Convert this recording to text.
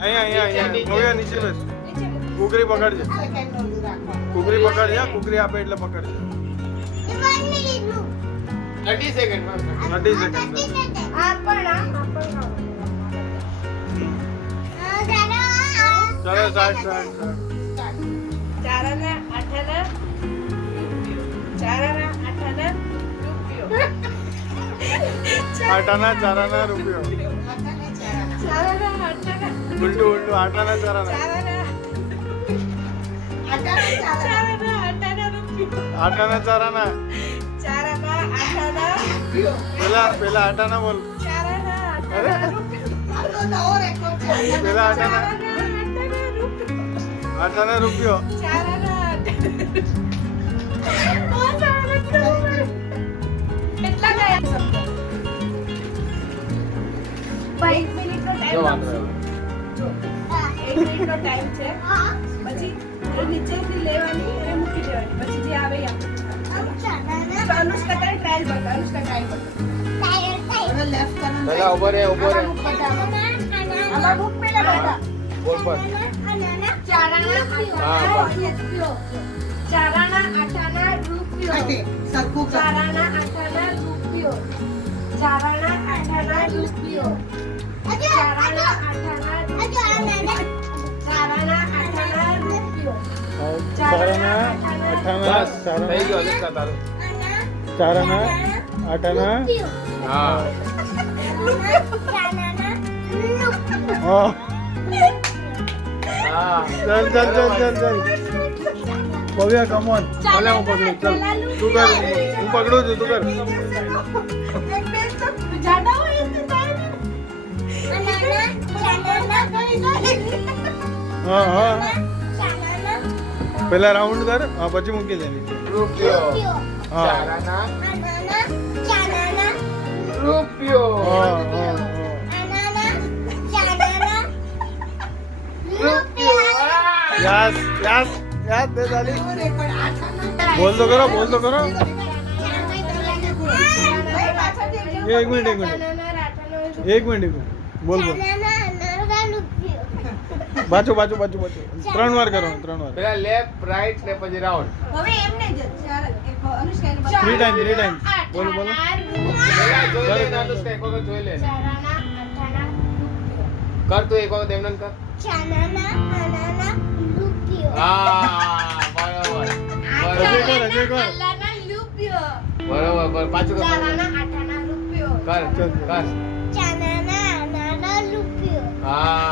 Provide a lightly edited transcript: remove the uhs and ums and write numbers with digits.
અહીંયા નીચે બેસ. કુકરી પકડજે, કુકરી પકડજે, કુકરી આપે એટલે પકડજે. 30 સેકન્ડ. 30 સેકન્ડ. ચલો સ્ટાર્ટ. ચારાના આઠાના ચારાના રૂપિયો. ઉલટું આટાના ચારાના. આટાના ચારાના. પેલા આટાના બોલ. પેલા આટાના રૂપિયો. કેટલા ગયા? 1 મિનિટનો ટાઈમ છે. પછી નીચેથી લેવાની અને મૂકી દેવાની. પછી જે આવે અનુષ્કા ટ્રાયલ બતા. હવે લેફ્ટ કરવાનું. પેલા ઉભો રે. આમાં બુક પેલા બતા. બોલ પર. ચારાના આઠાના રૂપિયો. સરખું કર. ચારાના આઠાના રૂપિયો. ચારાના આઠાના રૂપિયો. ચારાના આઠાના રૂપિયો. ચારાના થઈ ગયો અનુષ્કા તારું. ચારાના આટાના. હા. ચલ. Bhavya come on. ભલે હું પકડું. ચલ તું કર. હું પકડું છું, તું કર. હા પેલા રાઉન્ડ કર. હા પછી મૂકી દે નીચે. રૂપિયો. હા ચારાના રૂપિયો. યસ દે તાલી. બોલ તો કરો. એક મિનિટ બોલ. બાજુ 3 વાર કરો. 3 વાર. પેલા લેફ્ટ રાઈટ ને પછી રાઉન્ડ. હવે એમને જ અનુષ્કાને 3 ટાઈમ. બોલો. પેલા જોઈ લે અનુષ્કા, એક વખત જોઈ લે. કર તું એક વખત એમને કર. હા બરાબર. બરાબર પાછું કર. કર. હા